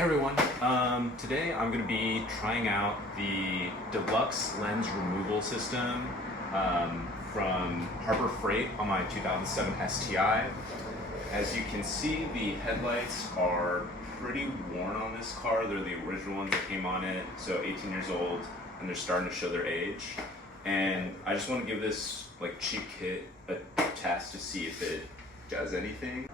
Hey everyone, today I'm going to be trying out the deluxe lens removal system from Harbor Freight on my 2007 STI. As you can see, the headlights are pretty worn on this car. They're the original ones that came on it, so 18 years old, and they're starting to show their age. And I just want to give this cheap kit a test to see if it does anything.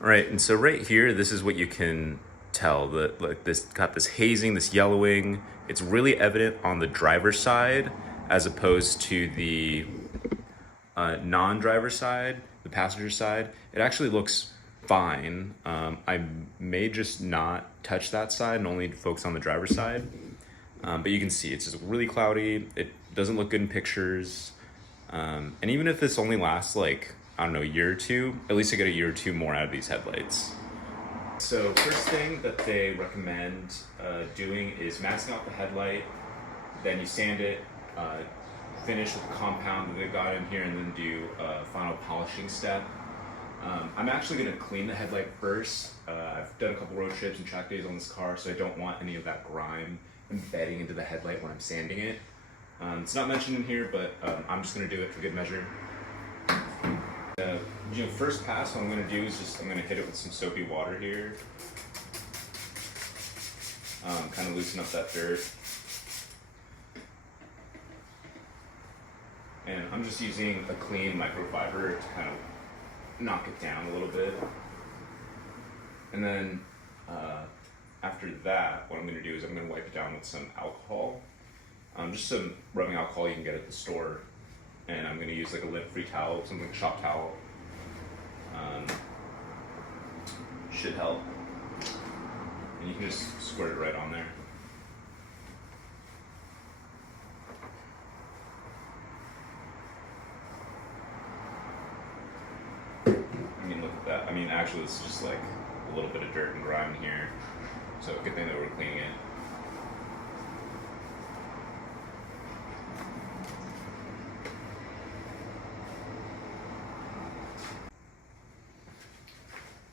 Right, and so right here, this is what you can tell. This got this hazing, this yellowing. It's really evident on the driver's side as opposed to the non-driver side, the passenger side. It actually looks fine. I may just not touch that side and only focus on the driver's side. But you can see it's just really cloudy. It doesn't look good in pictures. And even if this only lasts I don't know, a year or two, at least I get a year or two more out of these headlights. So first thing that they recommend doing is masking out the headlight, then you sand it, finish with the compound that they got in here, and then do a final polishing step. I'm actually gonna clean the headlight first. I've done a couple road trips and track days on this car, so I don't want any of that grime embedding into the headlight when I'm sanding it. It's not mentioned in here, but I'm just gonna do it for good measure. First pass, what I'm going to do is I'm going to hit it with some soapy water here. Kind of loosen up that dirt. And I'm just using a clean microfiber to kind of knock it down a little bit. And then after that, what I'm going to do is I'm going to wipe it down with some alcohol. Just some rubbing alcohol you can get at the store. And I'm going to use a lint-free towel, something like a shop towel. Should help. And you can just squirt it right on there. I mean, look at that. I mean, actually, it's just a little bit of dirt and grime in here. So good thing that we're cleaning it.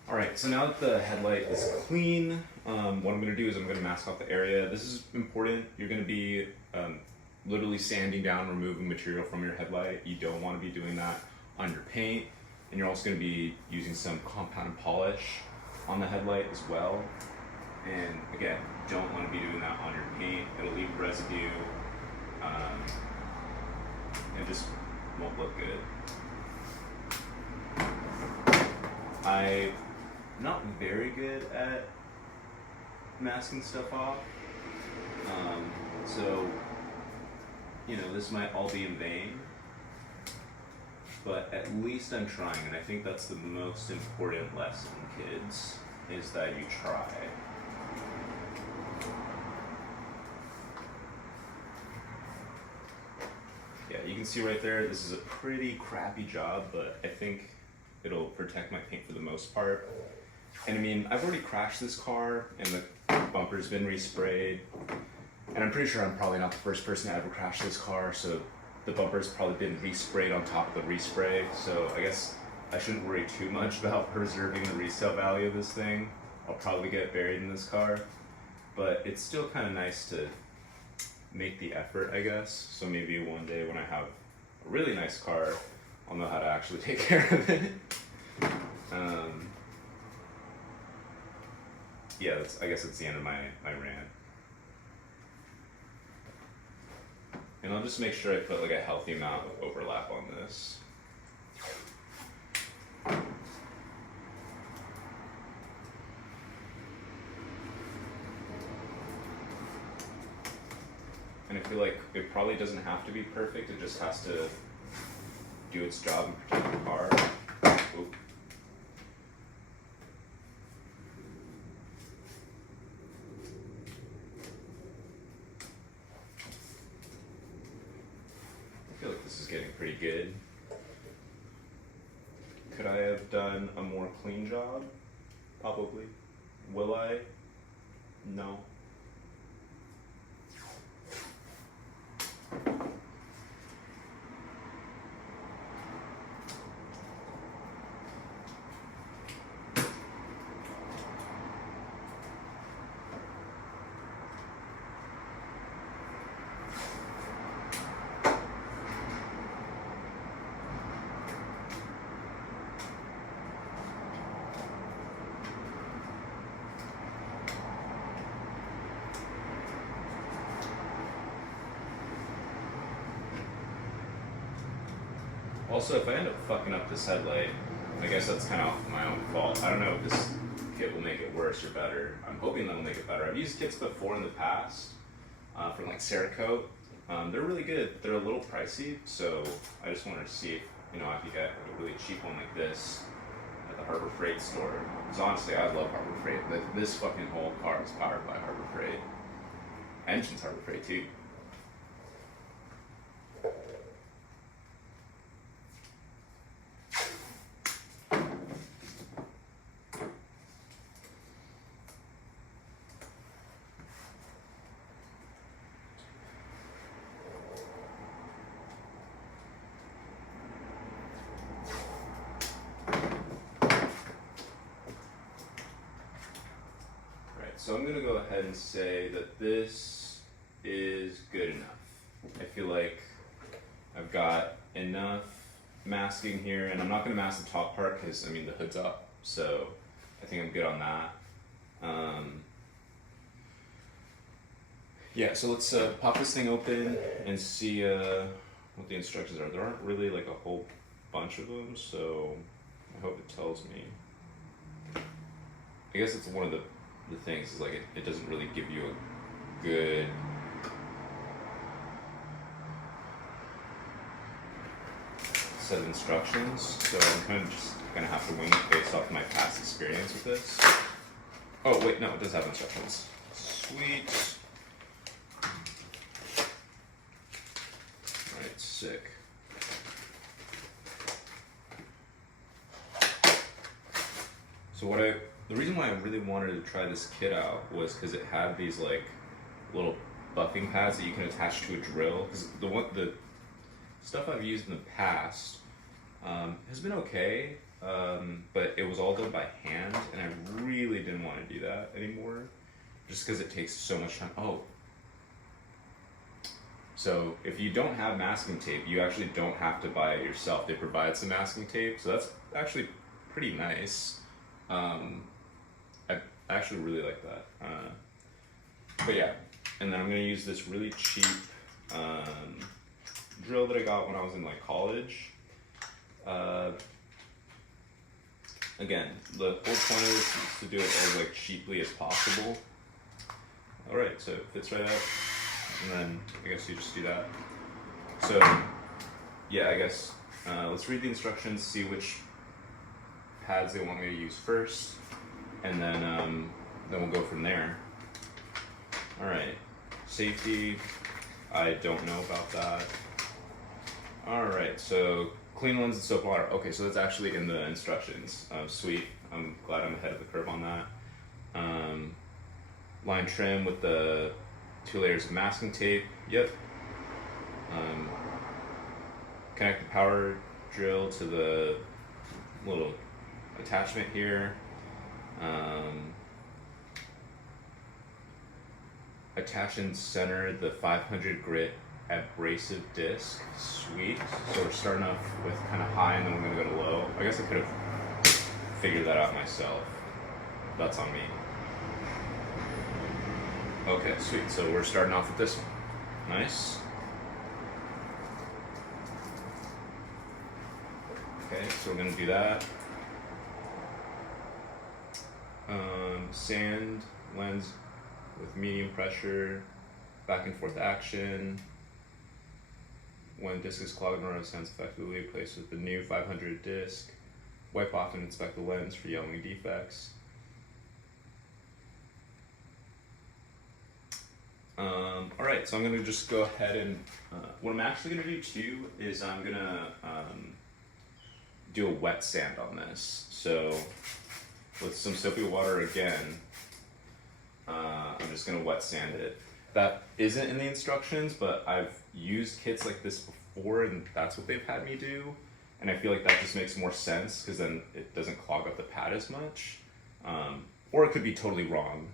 All right, so now that the headlight is clean, what I'm gonna do is I'm gonna mask off the area. This is important. You're gonna be literally sanding down, removing material from your headlight. You don't wanna be doing that on your paint. And you're also gonna be using some compound polish on the headlight as well. And again, don't wanna be doing that on your paint. It'll leave residue and just won't look good. I'm not very good at masking stuff off, so this might all be in vain, but at least I'm trying, and I think that's the most important lesson, kids, is that you try. Yeah, you can see right there, this is a pretty crappy job, but I think it'll protect my paint for the most part. And I mean, I've already crashed this car and the bumper's been resprayed. And I'm pretty sure I'm probably not the first person to ever crash this car, so the bumper's probably been resprayed on top of the respray. So I guess I shouldn't worry too much about preserving the resale value of this thing. I'll probably get buried in this car. But it's still kind of nice to make the effort, I guess. So maybe one day when I have a really nice car, I'll know how to actually take care of it. Yeah, I guess that's the end of my rant. And I'll just make sure I put a healthy amount of overlap on this. And I feel like it probably doesn't have to be perfect, it just has to do its job and protect the car. Oop. I feel like this is getting pretty good. Could I have done a more clean job? Probably. Will I? No. Also, if I end up fucking up this headlight, I guess that's kind of my own fault. I don't know if this kit will make it worse or better. I'm hoping that'll make it better. I've used kits before in the past from like Cerakote. They're really good. They're a little pricey, so I just wanted to see if I could get a really cheap one like this at the Harbor Freight store. Because honestly, I love Harbor Freight. This fucking whole car is powered by Harbor Freight. Engine's Harbor Freight too. So I'm going to go ahead and say that this is good enough. I feel like I've got enough masking here, and I'm not going to mask the top part because, I mean, the hood's up, so I think I'm good on that. Yeah, so let's pop this thing open and see what the instructions are. There aren't really like a whole bunch of them, so I hope it tells me. I guess it's one of the things is like it doesn't really give you a good set of instructions, so I'm kind of just gonna have to wing it based off my past experience with this. Oh wait, no, it does have instructions. Sweet. Alright, sick. So the reason why I really wanted to try this kit out was because it had these like little buffing pads that you can attach to a drill. Because the stuff I've used in the past has been okay, but it was all done by hand, and I really didn't want to do that anymore, just because it takes so much time. Oh, so if you don't have masking tape, you actually don't have to buy it yourself. They provide some masking tape, so that's actually pretty nice. I actually really like that. But yeah, and then I'm gonna use this really cheap drill that I got when I was in like college. Again, the whole point of this is to do it as like cheaply as possible. All right, so it fits right out, and then I guess you just do that. So yeah, I guess let's read the instructions, see which pads they want me to use first, and then we'll go from there. All right, safety, I don't know about that. All right, so clean lens and soap water. Okay, so that's actually in the instructions. Sweet, I'm glad I'm ahead of the curve on that. Line trim with the 2 layers of masking tape. Yep. Connect the power drill to the little attachment here. Attach and center the 500 grit abrasive disc. Sweet. So we're starting off with kind of high, and then we're going to go to low. I guess I could have figured that out myself. That's on me. Okay, sweet. So we're starting off with this one. Nice. Okay, so we're going to do that. Sand lens with medium pressure, back and forth action. When disc is clogged or sands effectively, replace with the new 500 disc. Wipe off and inspect the lens for yellowing defects. All right, so I'm gonna just go ahead and what I'm actually gonna do too is I'm gonna do a wet sand on this. So with some soapy water again, I'm just gonna wet sand it. That isn't in the instructions, but I've used kits like this before, and that's what they've had me do. And I feel like that just makes more sense because then it doesn't clog up the pad as much. Or it could be totally wrong.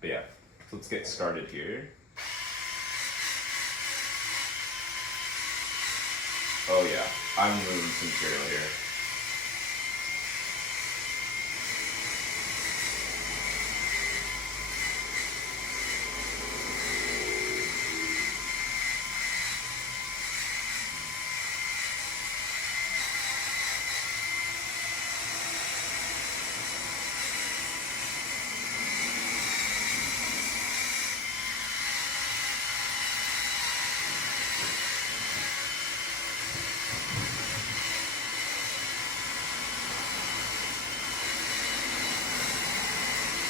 But yeah, so let's get started here. Oh yeah, I'm moving some material here.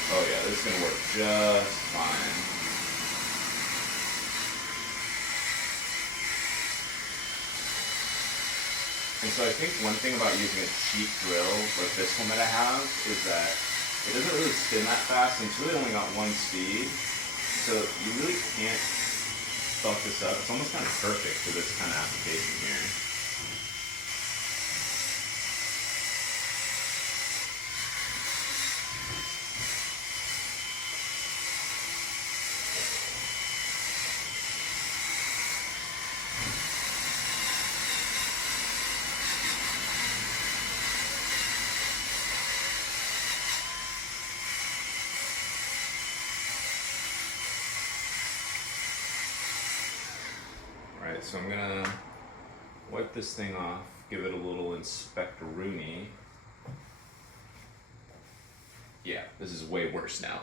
Oh yeah, this is gonna work just fine. And so I think one thing about using a cheap drill like this one that I have is that it doesn't really spin that fast, and it's really only got one speed. So you really can't fuck this up. It's almost kind of perfect for this kind of application here. Alright, so I'm gonna wipe this thing off, give it a little inspectoroonie. Yeah, this is way worse now.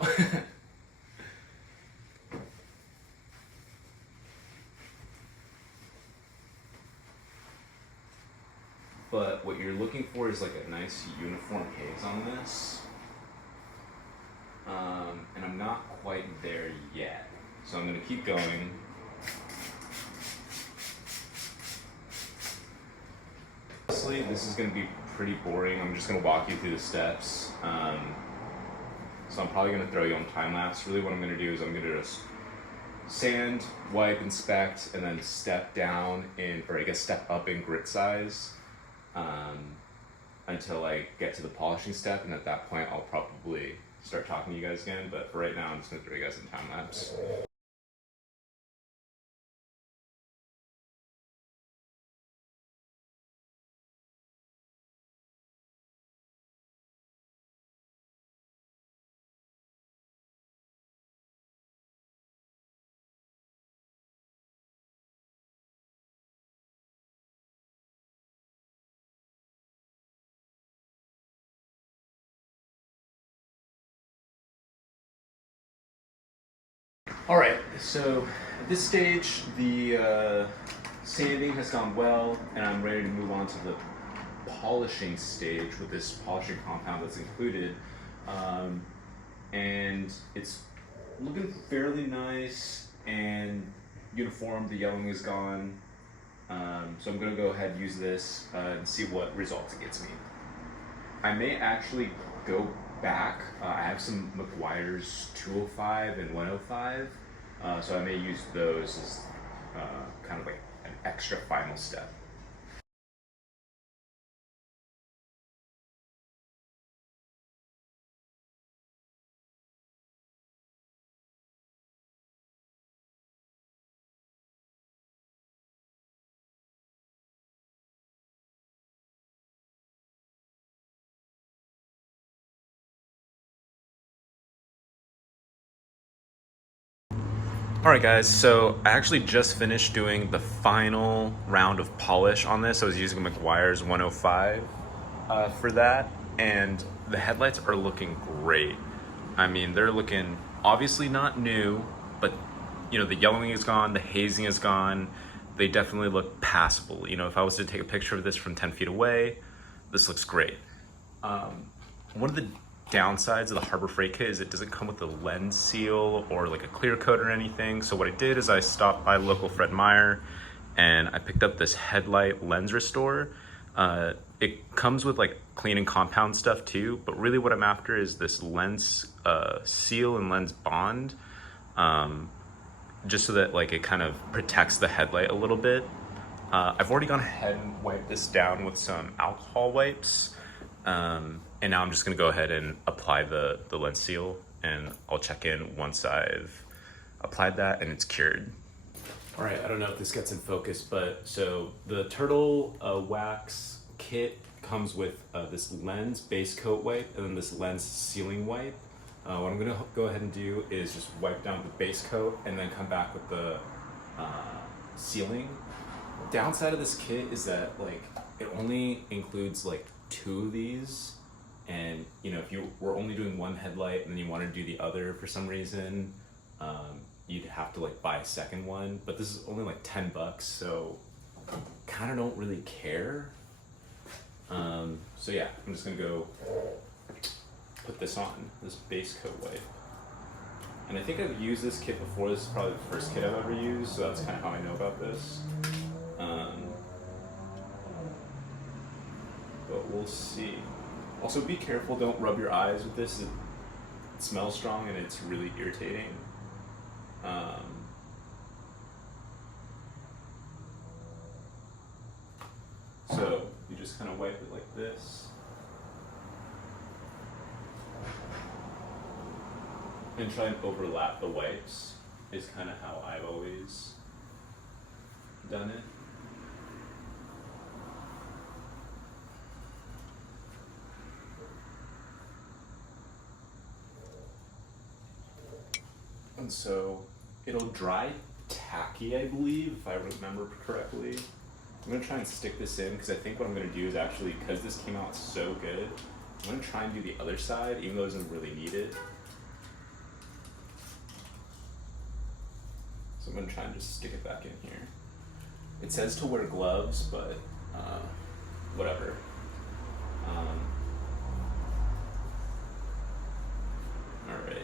But what you're looking for is like a nice uniform haze on this. And I'm not quite there yet. So I'm gonna keep going. Honestly, this is gonna be pretty boring. I'm just gonna walk you through the steps. So I'm probably gonna throw you on time lapse. Really what I'm gonna do is I'm gonna just sand, wipe, inspect, and then step down in, or I guess step up in grit size until I get to the polishing step. And at that point, I'll probably start talking to you guys again. But for right now, I'm just gonna throw you guys in time lapse. All right, so at this stage, the sanding has gone well, and I'm ready to move on to the polishing stage with this polishing compound that's included. And it's looking fairly nice and uniform. The yellowing is gone. So I'm gonna go ahead and use this and see what results it gets me. I may actually go back. I have some McGuire's 205 and 105, so I may use those as kind of like an extra final step. Alright guys, so I actually just finished doing the final round of polish on this. I was using McGuire's 105 for that, and the headlights are looking great. I mean, they're looking obviously not new, but you know, the yellowing is gone, the hazing is gone. They definitely look passable. You know, if I was to take a picture of this from 10 feet away, this looks great. One of the downsides of the Harbor Freight kit is it doesn't come with a lens seal or like a clear coat or anything. So what I did is I stopped by local Fred Meyer and I picked up this headlight lens restore. It comes with like clean and compound stuff too, but really what I'm after is this lens seal and lens bond, just so that like it kind of protects the headlight a little bit. I've already gone ahead and wiped this down with some alcohol wipes. And now I'm just gonna go ahead and apply the lens seal, and I'll check in once I've applied that and it's cured. All right, I don't know if this gets in focus, but so the Turtle wax kit comes with this lens base coat wipe and then this lens sealing wipe. What I'm gonna go ahead and do is just wipe down the base coat and then come back with the sealing. Downside of this kit is that like it only includes like 2 of these, and you know, if you were only doing one headlight and then you wanted to do the other for some reason, you'd have to like buy a second one, but this is only like $10, so kind of don't really care. So yeah, I'm just gonna go put this on, this base coat wipe. And I think I've used this kit before. This is probably the first kit I've ever used, so that's kind of how I know about this. But we'll see. Also, be careful, don't rub your eyes with this. It smells strong and it's really irritating. So you just kind of wipe it like this. And try and overlap the wipes is kind of how I've always done it. And so it'll dry tacky, I believe, if I remember correctly. I'm gonna try and stick this in because I think what I'm gonna do is actually, because this came out so good, I'm gonna try and do the other side, even though it doesn't really need it. So I'm gonna try and just stick it back in here. It says to wear gloves, but whatever. All right.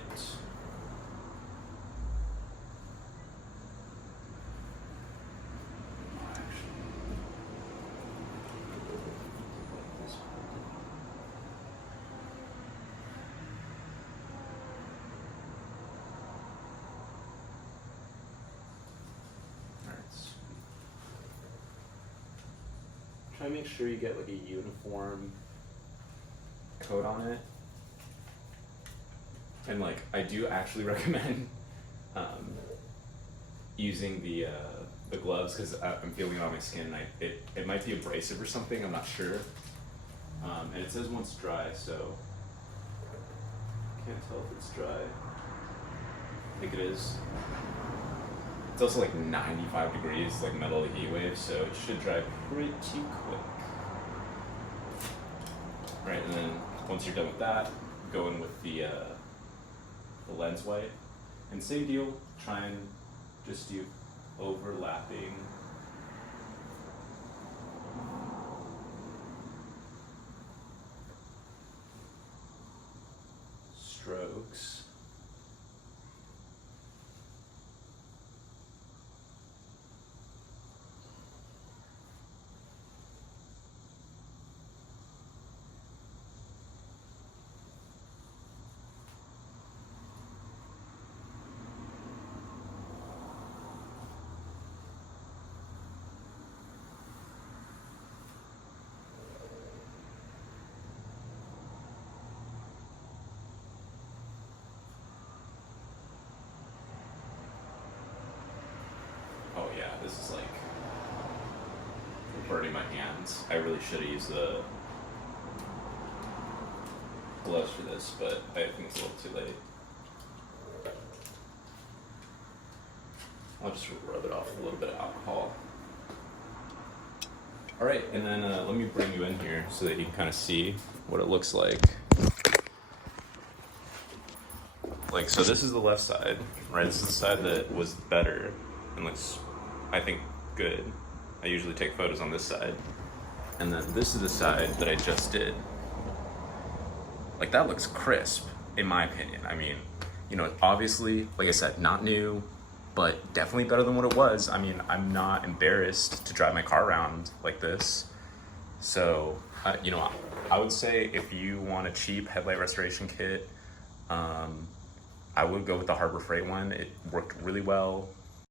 Try to make sure you get like a uniform coat on it. And like, I do actually recommend using the gloves because I'm feeling it on my skin and it might be abrasive or something, I'm not sure. And it says once dry, so can't tell if it's dry. I think it is. It's also like 95 degrees, like middle of the heat wave, so it should dry pretty quick. All right, and then once you're done with that, go in with the lens wipe. And same deal, try and just do overlapping strokes. Oh yeah, this is like burning my hands. I really should have used the gloves for this, but I think it's a little too late. I'll just rub it off with a little bit of alcohol. All right, and then let me bring you in here so that you can kind of see what it looks like. Like, so this is the left side, right? This is the side that was better and looks, I think, good. I usually take photos on this side. And then this is the side that I just did. Like, that looks crisp, in my opinion. I mean, you know, obviously, like I said, not new, but definitely better than what it was. I mean, I'm not embarrassed to drive my car around like this. So, you know, I would say if you want a cheap headlight restoration kit, I would go with the Harbor Freight one. It worked really well.